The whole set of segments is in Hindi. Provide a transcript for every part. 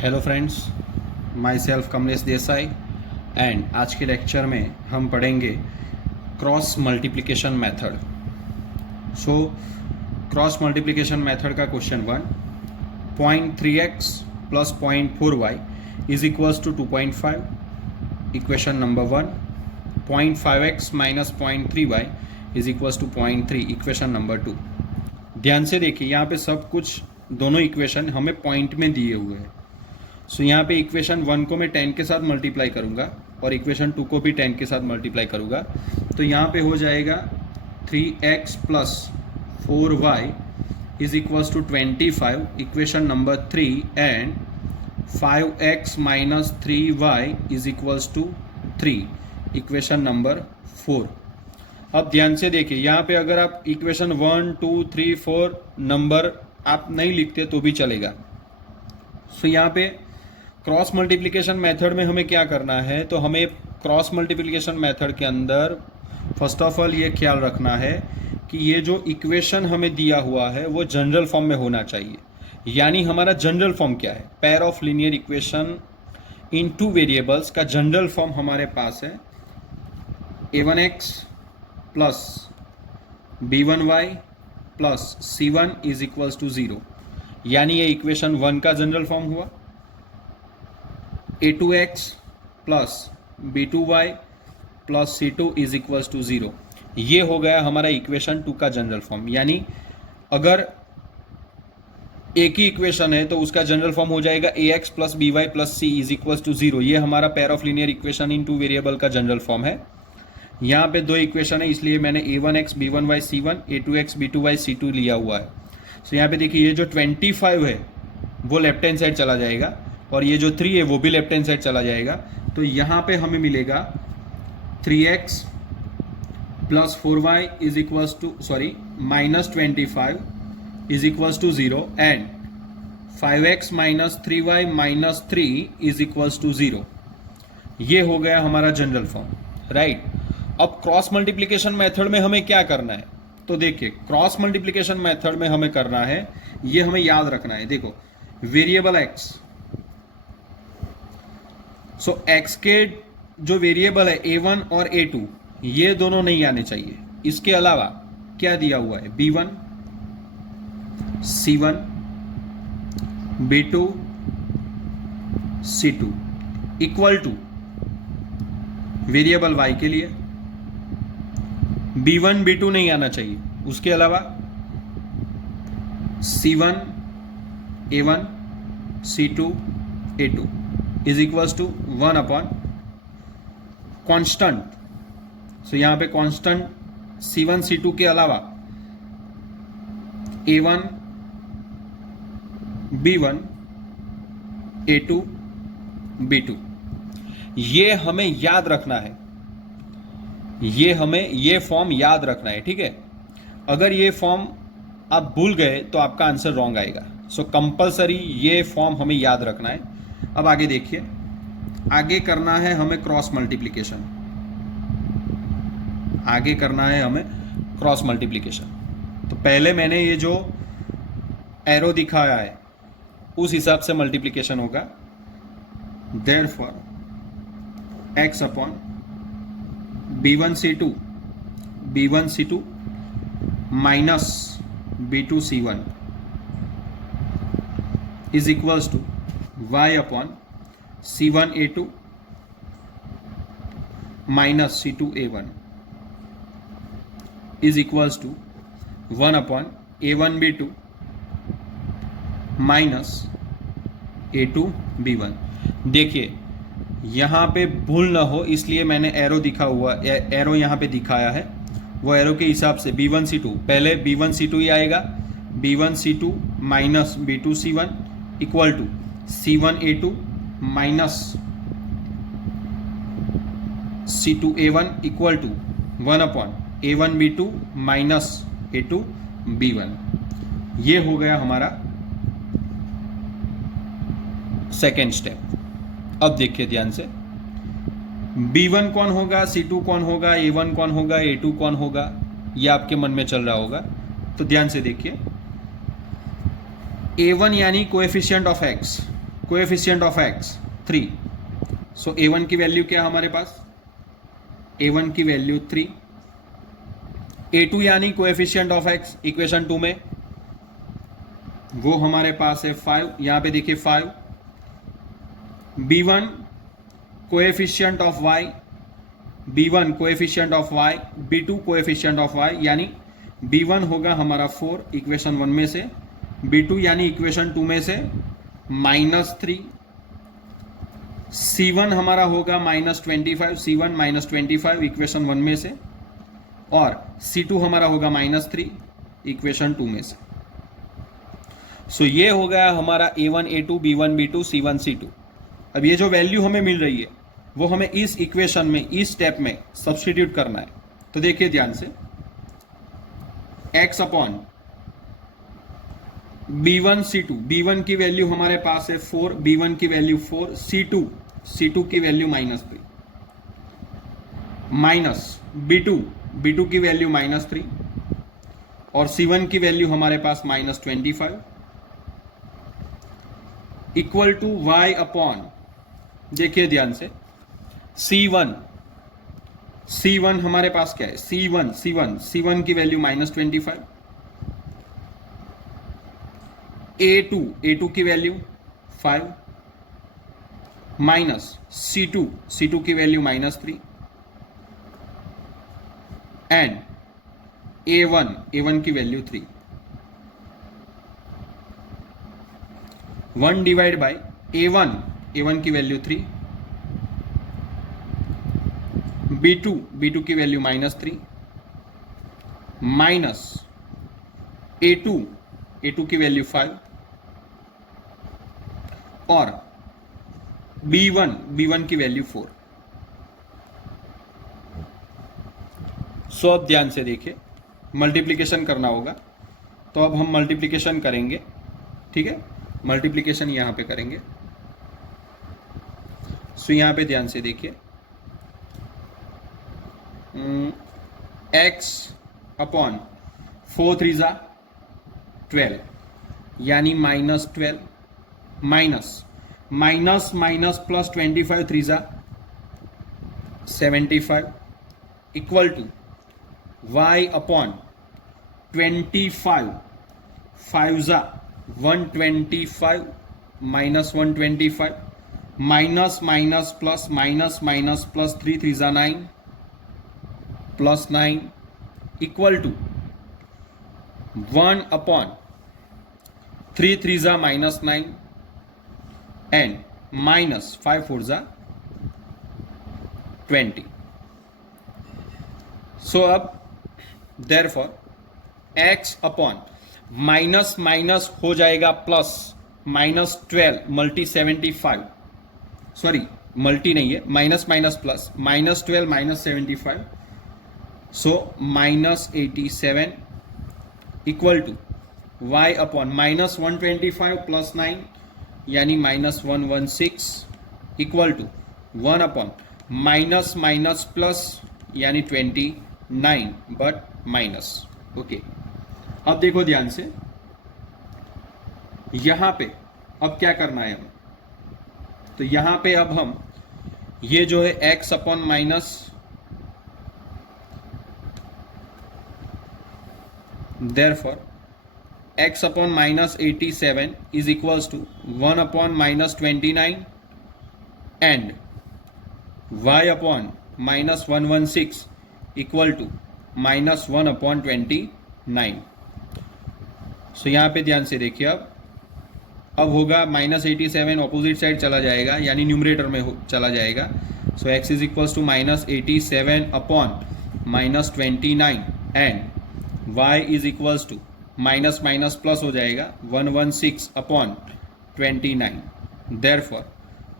Hello friends, myself Kamlesh Desai and आज के लेक्चर में हम पढ़ेंगे cross multiplication method. So cross multiplication method का question 1, 0.3x plus 0.4y is equals to 2.5। Equation number 1, 0.5x minus 0.3y is equals to 0.3। Equation number 2। ध्यान से देखिए, यहाँ पे सब कुछ दोनों इक्वेशन हमें पॉइंट में दिए हुए हैं। सो यहाँ पे इक्वेशन 1 को मैं 10 के साथ मल्टीप्लाई करूँगा और इक्वेशन 2 को भी 10 के साथ मल्टीप्लाई करूँगा, तो यहाँ पे हो जाएगा 3x plus 4y is equals to 25। Equation number 3 and 5x minus 3y is equals to 3। Equation number 4। अब ध्यान से देखिए, यहाँ पे अगर आप इक्वेशन 1, 2, 3, 4 नंबर आप नहीं लिखते तो भी चलेगा। सो यहाँ पे क्रॉस मल्टीप्लिकेशन मेथड में हमें क्या करना है, तो हमें क्रॉस मल्टीप्लिकेशन मेथड के अंदर फर्स्ट ऑफ ऑल ये ख्याल रखना है कि ये जो इक्वेशन हमें दिया हुआ है वो जनरल फॉर्म में होना चाहिए। यानी हमारा जनरल फॉर्म क्या है, pair of linear equation in two variables का जनरल फॉर्म हमारे पास है a1x plus b1y plus c1 is equals to 0। यानी ये इक्वेशन 1 का जनरल फॉर्म हुआ। a2x plus b2y plus c2 is equals to 0। ये हो गया हमारा इक्वेशन 2 का जनरल फॉर्म। यानी अगर एक ही इक्वेशन है तो उसका जनरल फॉर्म हो जाएगा ax plus by plus c is equals to 0। ये हमारा pair of linear equation in two variable का जनरल फॉर्म है। यहाँ पे दो इक्वेशन है, इसलिए मैंने a1x b1y c1, a2x b2y c2 लिया हुआ है। तो यहाँ पे देखिए, ये जो 25 है वो लेफ्ट हैंड साइड चला जाएगा और ये जो 3 है वो भी लेफ्ट हैंड साइड चला जाएगा। तो यहाँ पे हमें मिलेगा 3x plus 4y is equals to minus 25 is equals to 0 and 5x minus 3y minus 3 is equals to 0। ये हो गया हमारा जनरल फॉर्म, राइट। अब क्रॉस मल्टीप्लिकेशन मेथड में हमें क्या करना है, तो देखिए क्रॉस मल्टीप्लिकेशन मेथड में हमें करना है, ये हमें याद रखना है। देखो वेरिएबल x, सो x के जो वेरिएबल है a1 और a2 ये दोनों नहीं आने चाहिए। इसके अलावा क्या दिया हुआ है, b1 c1 b2 c2 equal two variable y के लिए b1 b2 नहीं आना चाहिए। उसके अलावा c1 a1 c2 a2 is equals to 1 upon constant. So यहां पे कॉन्स्टेंट c1 c2 के अलावा a1 b1 a2 b2 ये हमें याद रखना है। ये फॉर्म याद रखना है, ठीक है। अगर ये फॉर्म आप भूल गए तो आपका आंसर रॉन्ग आएगा। सो कंपलसरी ये फॉर्म हमें याद रखना है। अब आगे देखिए, आगे करना है हमें क्रॉस मल्टीप्लिकेशन। आगे करना है हमें क्रॉस मल्टीप्लिकेशन। तो पहले मैंने ये जो एरो दिखाया है उस हिसाब से मल्टीप्लिकेशन होगा। Therefore x upon b1 c2 minus b2 c1 is equals to y upon c1 a2 minus c2 a1 is equals to 1 upon a1 b2 minus a2 b1। देखिए यहाँ पे भूल ना हो इसलिए मैंने एरो यहाँ पे दिखाया है। वो एरो के हिसाब से b1 c2, पहले b1 c2 ही आएगा। b1 c2 minus b2 c1 equal to c1 a2 minus c2 a1 equal to 1 upon a1 b2 minus a2 b1। ये हो गया हमारा सेकेंड स्टेप। अब देखिए ध्यान से, b1 कौन होगा, c2 कौन होगा, a1 कौन होगा, a2 कौन होगा, ये आपके मन में चल रहा होगा। तो ध्यान से देखिए, a1 यानी coefficient of x, coefficient of x 3। So a1 की वैल्यू क्या है हमारे पास, a1 की वैल्यू 3, a2 यानी कोएफिशिएंट ऑफ x इक्वेशन 2 में वो हमारे पास है 5, यहां पे देखिए 5, b1 coefficient of y, b1 coefficient of y, b2 coefficient of y, यानी b1 होगा हमारा 4 इक्वेशन 1 में से, b2 यानी इक्वेशन 2 में से -3, c1 हमारा होगा -25, c1 -25 इक्वेशन 1 में से, और c2 हमारा होगा -3 इक्वेशन 2 में से। सो ये हो गया हमारा a1 a2 b1 b2 c1 c2। अब ये जो वैल्यू हमें मिल रही है वो हमें इस इक्वेशन में, इस स्टेप में सब्स्टिट्यूट करना है। तो देखिए ध्यान से, x upon b1 c2, b1 की वैल्यू हमारे पास है 4, b1 की वैल्यू 4, c2 की वैल्यू -3, माइनस b2 की वैल्यू -3, और c1 की वैल्यू हमारे पास -25, इक्वल टू y अपॉन, देखिए ध्यान से, c1 हमारे पास क्या है, c1 की वैल्यू -25, a2 की वैल्यू 5, माइनस c2 की वैल्यू -3, एंड a1 की वैल्यू 3। 1 डिवाइड बाय a1 की वैल्यू 3, b2 की वैल्यू -3, माइनस a2 की वैल्यू 5, और b1 की वैल्यू 4। सो अब ध्यान से देखिए, मल्टीप्लिकेशन करना होगा, तो अब हम मल्टीप्लिकेशन करेंगे, ठीक है, मल्टीप्लिकेशन यहां पे करेंगे। सो यहां पे ध्यान से देखिए, x अपॉन 4 3 12, यानी -12, minus plus 25 3 75, equal to y upon 25 5 125, -125, minus plus 3 3 9, +9, equal to 1 upon 3 3 -9, and -5 4 20। So अब देयरफॉर x अपॉन माइनस हो जाएगा प्लस, -12 मल्टी 75, सॉरी मल्टी नहीं है, minus plus, -12 -75, so -87, equal to y upon -125 plus 9, यानी -116, equal to 1 upon minus plus, यानी 29 बट माइनस। ओके, अब देखो ध्यान से, यहां पे अब क्या करना है हमें, तो यहां पे अब हम ये जो है x upon minus, therefore x upon -87 is equals to 1 upon -29, and y upon -116 equal to -1 upon 29। So यहां पे ध्यान से देखिए, अब होगा -87 ऑपोजिट साइड चला जाएगा, यानी न्यूमरेटर में चला जाएगा। So x is equals to -87 upon -29, and y is equals to minus plus हो जाएगा 116 upon 29। Therefore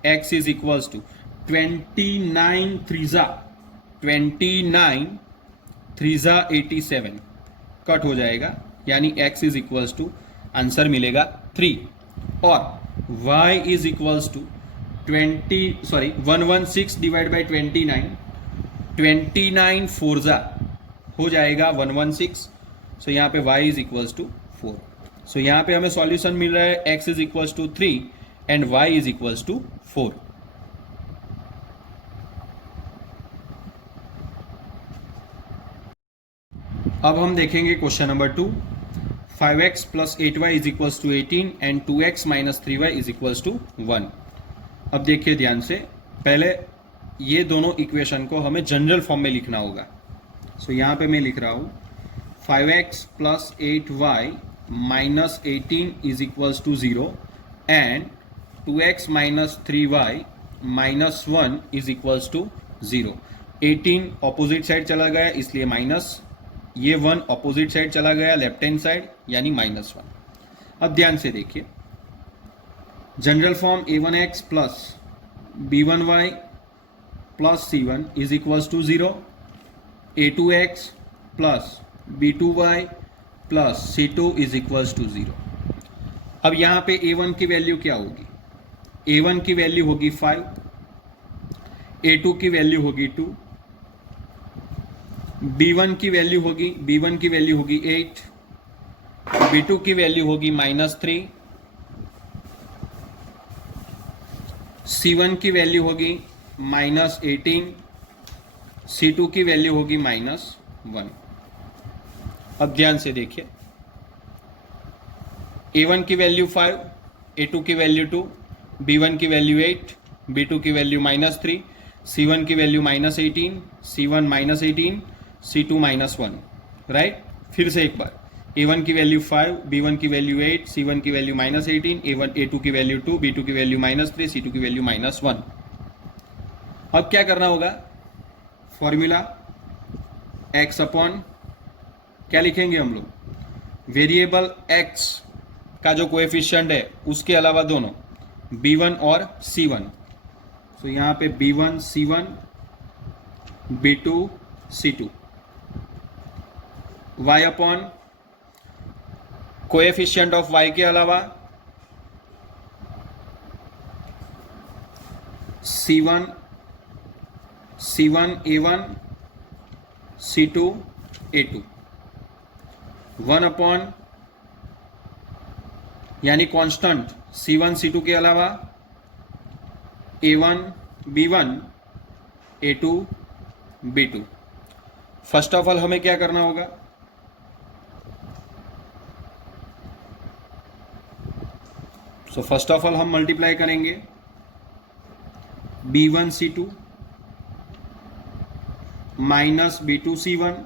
x is equals to 29 3 87 cut हो जाएगा, यानी x is equals to, answer मिलेगा 3, और y is equals to 116 divide by 29 4 हो जाएगा 116। सो यहाँ पे y is equals to 4। So यहाँ पे हमें सॉल्यूशन मिल रहा है x is equals to 3 and y is equals to 4. अब हम देखेंगे question number 2. 5x plus 8y is equals to 18 and 2x minus 3y is equals to 1. अब देखिए ध्यान से, पहले ये दोनों इक्वेशन को हमें जनरल फॉर्म में लिखना होगा. सो यहाँ पे मैं लिख रहा हूँ 5x plus 8y minus 18 is equals to 0 and 2x minus 3y minus 1 is equals to 0. 18 opposite side चला गया इसलिए माइनस, ये 1 ऑपोजिट साइड चला गया लेफ्ट हैंड साइड यानी माइनस 1. अब ध्यान से देखिए, general form a1x plus b1y plus c1 is equals to 0, a2x plus b2y plus c2 is equals to 0. अब यहाँ पे a1 की वैल्यू क्या होगी? a1 की वैल्यू होगी 5, a2 की वैल्यू होगी 2, b1 की वैल्यू होगी 8, b2 की वैल्यू होगी -3, c1 की वैल्यू होगी -18, c2 की वैल्यू होगी -1. अब ध्यान से देखिए, a1 की वैल्यू 5, a2 की वैल्यू 2, b1 की वैल्यू 8, b2 की वैल्यू -3, c1 की वैल्यू -18, c1 -18, c2 -1. राइट? फिर से एक बार, a1 की वैल्यू 5, b1 की वैल्यू 8, c1 की वैल्यू -18, a2 की वैल्यू 2, b2 की वैल्यू -3, c2 की वैल्यू -1. अब क्या करना होगा? फॉर्मूला x अपॉन क्या लिखेंगे हम लोग? वेरिएबल x का जो कोएफिशिएंट है उसके अलावा दोनों b1 और c1. तो यहाँ पे b1 c1, b2 c2, y upon coefficient of y के अलावा c1 a1 c2 a2, 1 upon यानी कांस्टेंट c1 c2 के अलावा a1 b1 a2 b2. First of all हमें क्या करना होगा? सो फर्स्ट ऑफ ऑल हम मल्टीप्लाई करेंगे b1 c2 minus b2 c1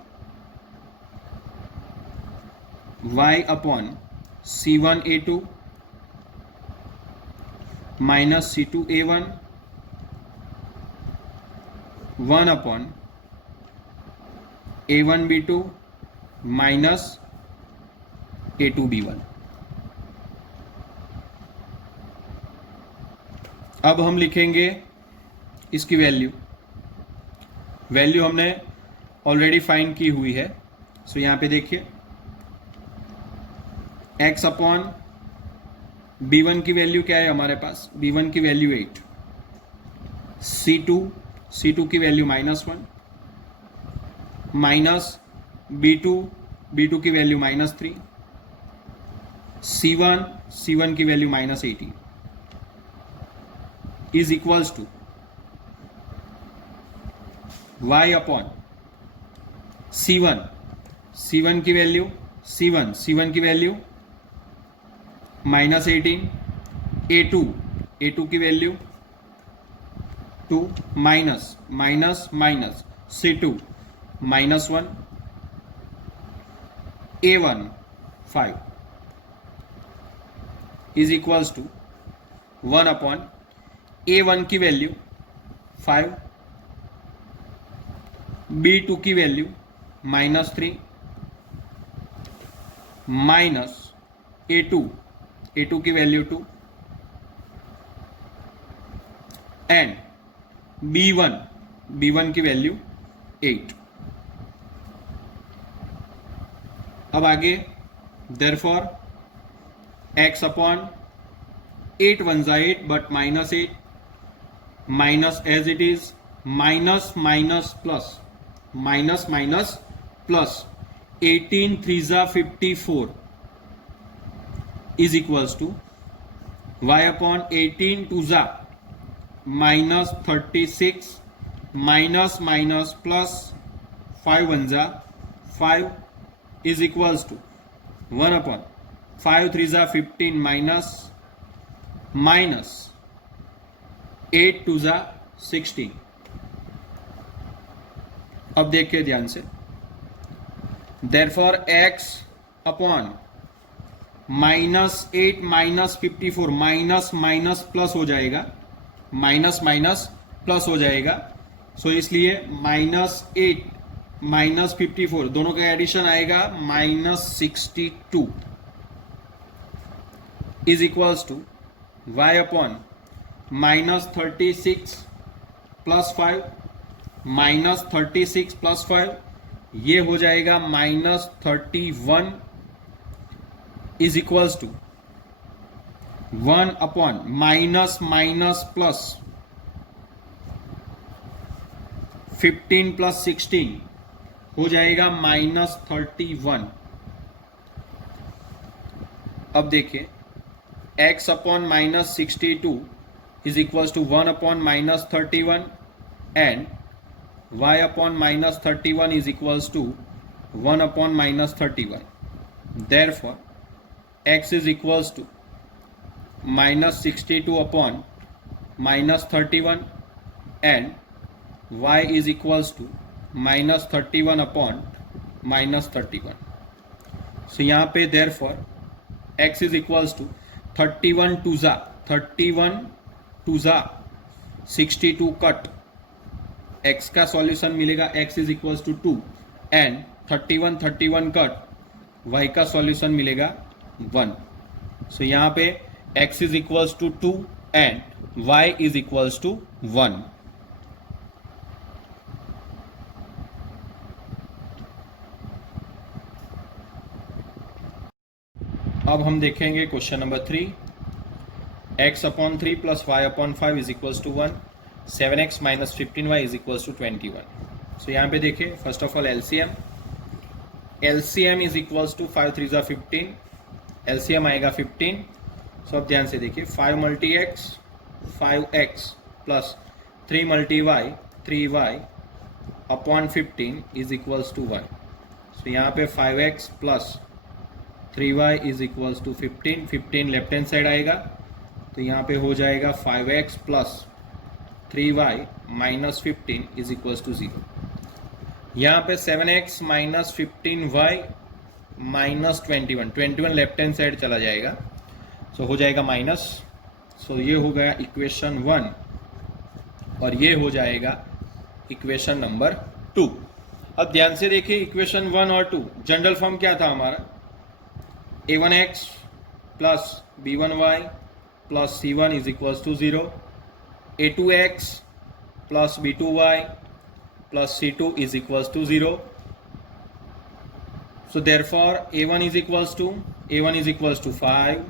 y upon c1 a2 minus c2 a1 1 upon a1 b2 minus a2 b1. अब हम लिखेंगे इसकी वैल्यू हमने ऑलरेडी फाइंड की हुई है. सो यहाँ पे देखिए, x अपॉन b1 की वैल्यू क्या है हमारे पास? b1 की वैल्यू 8, c2 की वैल्यू -1, माइनस b2 की वैल्यू -3, c1 की value -18 is equals to y upon c1 की वैल्यू c1 की वैल्यू -18, a2 की value 2, minus c2 -1, a1 5 is equals to 1 upon a1 की वैल्यू 5, b2 की वैल्यू -3, माइनस a2 की वैल्यू 2 एंड b1 की वैल्यू 8. अब आगे, therefore x upon 8 1 8 but -8 minus as it is minus plus 18 3 54 is equals to y upon 18 two ज़ा -36 माइनस माइनस प्लस 5 वन ज़ा 5 इज इक्वल्स टू 1 अपॉन 5 3 ज़ा 15 माइनस 8 टू ज़ा 16। अब देखिए ध्यान से, therefore x upon -8 -54 minus minus plus हो जाएगा, माइनस माइनस प्लस हो जाएगा। सो इसलिए -8 -54 दोनों का एडिशन आएगा -62 is equals to y upon -36 plus 5 -36 plus 5 ये हो जाएगा -31 is equals to 1 upon minus minus plus 15 plus 16 हो जाएगा -31। अब देखिए x upon -62 is equals to 1 upon -31 and y upon -31 is equals to 1 upon -31. Therefore, x is equals to -62 upon -31 and y is equals to -31 upon -31. So यहाँ पे therefore x is equals to 31 to the 62 cut. x का सॉल्यूशन मिलेगा x is equals to 2 and 31 cut y का सॉल्यूशन मिलेगा 1। सो यहाँ पे x is equals to 2 and y is equals to 1। अब हम देखेंगे question number 3। x upon 3 plus y upon 5 is equals to 1। 7x minus 15y is equals to 21। So यहाँ पे देखिए first of all LCM is equals to 5 3 ज़ा 15, एलसीएम आएगा 15। सो अब ध्यान से देखिए 5 multi x 5x plus 3 multi y 3y upon 15 is equals to 1। So यहाँ पे 5x plus 3y is equals to 15, 15 left hand side आएगा तो यहाँ पे हो जाएगा 5x plus 3y minus 15 is equals to 0। यहाँ पे 7x minus 15y minus 21 left hand side चला जाएगा सो हो जाएगा माइनस। सो ये हो गया इक्वेशन 1 और ये हो जाएगा इक्वेशन नंबर 2। अब ध्यान से देखिए इक्वेशन 1 और 2 जनरल फॉर्म क्या था हमारा, a1x plus b1y plus c1 is equals to 0, a2x plus b2y plus c2 is equals to 0. So therefore a1 is equals to 5,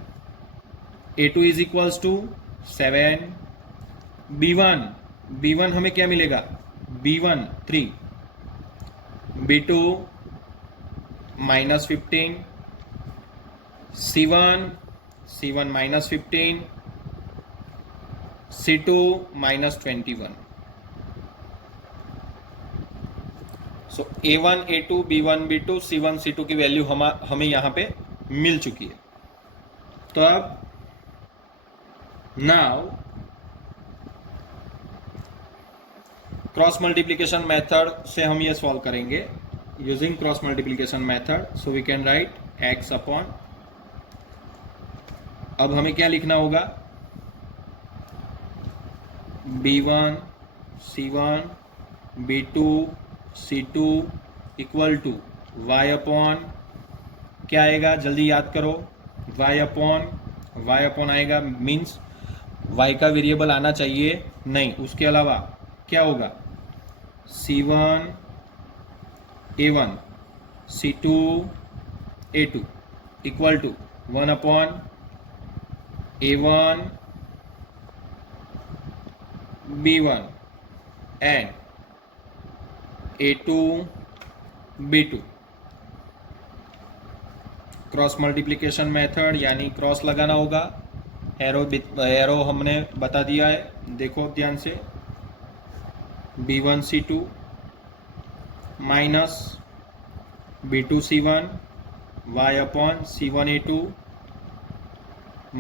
a2 is equals to 7, b1 हमें क्या मिलेगा, b1 3, b2 minus 15, c1 minus 15, C2 minus 21। सो A1 A2 B1 B2 C1 C2 की वैल्यू हमें यहां पे मिल चुकी है। तो अब नाउ क्रॉस मल्टीप्लिकेशन मेथड से हम ये सॉल्व करेंगे using cross multiplication method. So we can write x upon, अब हमें क्या लिखना होगा, b1 c1 b2 c2 equal to y upon क्या आएगा, जल्दी याद करो, y अपॉन आएगा मीन्स y का वेरिएबल आना चाहिए नहीं, उसके अलावा क्या होगा, c1 a1 c2 a2 equal to 1 upon a1 b1 and a2 b2। Cross multiplication method यानी क्रॉस लगाना होगा एरो हमने बता दिया है, देखो ध्यान से, B1C2 minus B2C1 y upon C1A2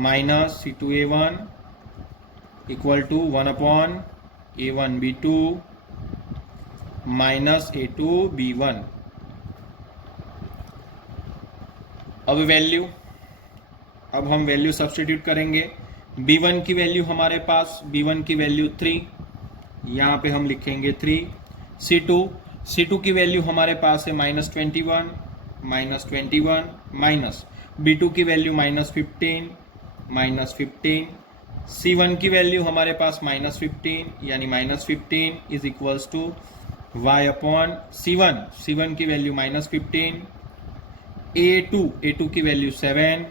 minus C2A1 equal to 1 upon A1B2 minus A2B1। अब हम वैल्यू सब्स्टिट्यूट करेंगे। B1 की वैल्यू हमारे पास, B1 की वैल्यू 3, यहाँ पे हम लिखेंगे 3। C2 की वैल्यू हमारे पास है -21 माइनस B2 की वैल्यू -15 C1 की वैल्यू हमारे पास -15 यानी -15 is equals to y upon C1 की वैल्यू -15, A2 की वैल्यू 7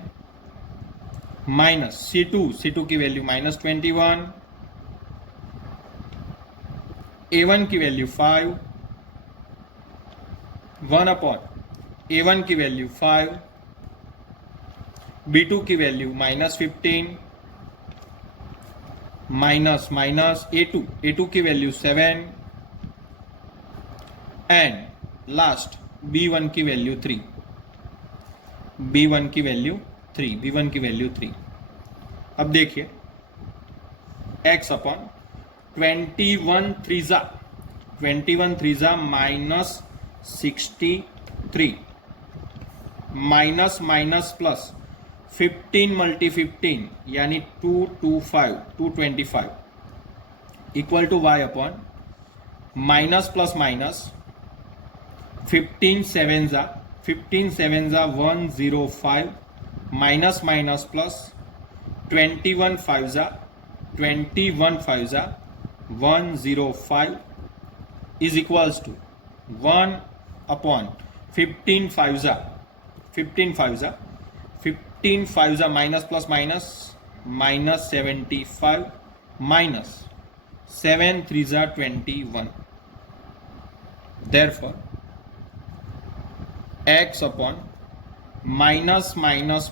माइनस C2 की वैल्यू -21, A1 की वैल्यू 5, 1 अपॉन A1 की वैल्यू 5, B2 की वैल्यू -15 माइनस A2 की वैल्यू 7 एंड लास्ट B1 की वैल्यू 3। B1 की वैल्यू 3। अब देखिए x अपॉन 21 थ्रीजा -63 माइनस प्लस 15 मल्टी 15 यानी 225 equal to y upon minus plus minus 15 7 105 minus plus 21 5 105 is equals to 1 upon 15 5 minus plus minus 75 minus 7 3 21। Therefore x upon minus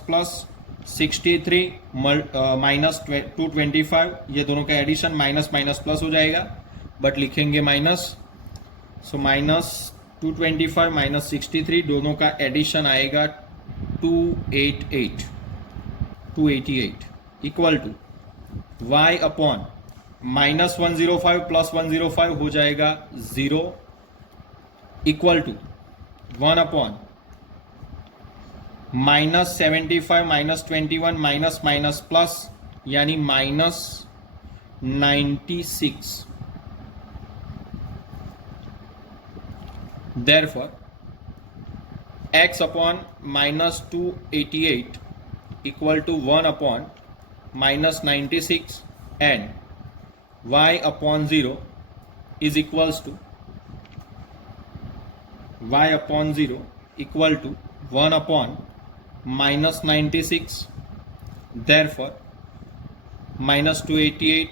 plus 63 minus 225, ये दोनों का एडिशन माइनस प्लस हो जाएगा, बट लिखेंगे माइनस। सो माइनस 225 माइनस 63 दोनों का एडिशन आएगा 288 equal to y upon minus 105 plus 105 हो जाएगा 0 equal to 1 upon minus 75 minus 21 minus plus यानी minus 96। Therefore x upon minus 288 equal to 1 upon minus 96 and y upon 0 is equals to y upon 0 equal to 1 upon minus 96। Therefore minus 288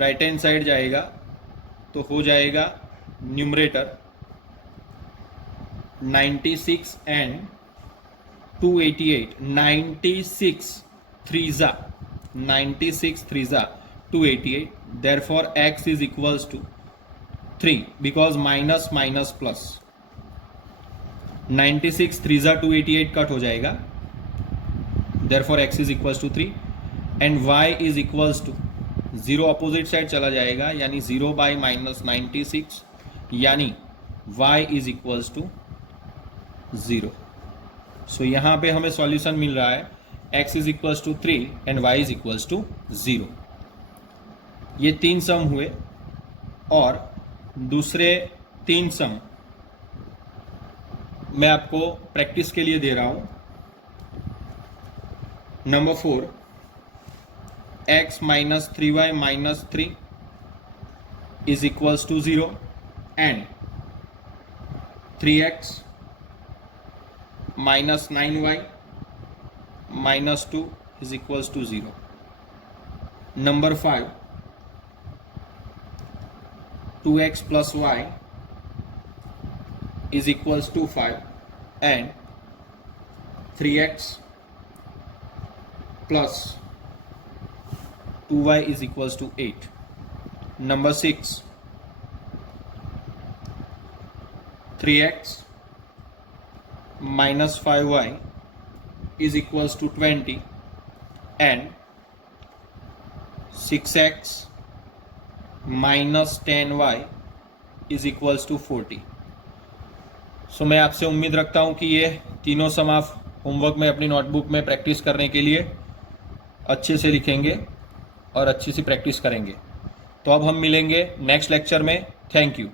right hand side जाएगा तो हो जाएगा numerator 96 and 288 96 3 288। Therefore x is equals to 3 because minus plus 96 3 288 cut हो जाएगा। Therefore x is equals to 3 and y is equals to 0 opposite side चला जाएगा यानी 0 बाई माइनस 96 यानी y is equals to 0। So यहाँ पे हमें सॉल्यूशन मिल रहा है x is equals to 3 and y is equals to 0। ये 3 सम हुए और दूसरे 3 सम मैं आपको प्रैक्टिस के लिए दे रहा हूं। Number 4 x minus 3y minus 3 is equals to 0 and 3x minus 9y minus 2 is equals to 0। Number 5 2x plus y is equals to 5 and 3x plus 2y is equals to 8. Number 6, 3x minus 5y is equals to 20 and 6x minus 10y is equals to 40. सो मैं आपसे उम्मीद रखता हूँ कि ये तीनों सम आप होमवर्क में अपनी नोटबुक में प्रैक्टिस करने के लिए अच्छे से लिखेंगे और अच्छी सी प्रैक्टिस करेंगे। तो अब हम मिलेंगे नेक्स्ट लेक्चर में। Thank you.